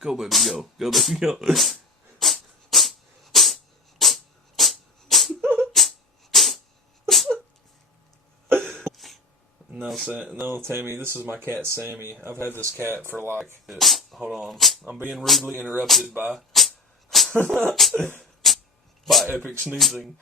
Go, baby, go. Go, baby, go. No, Tammy, this is my cat, Sammy. I've had this cat for like, hold on. I'm being rudely interrupted by, by epic sneezing.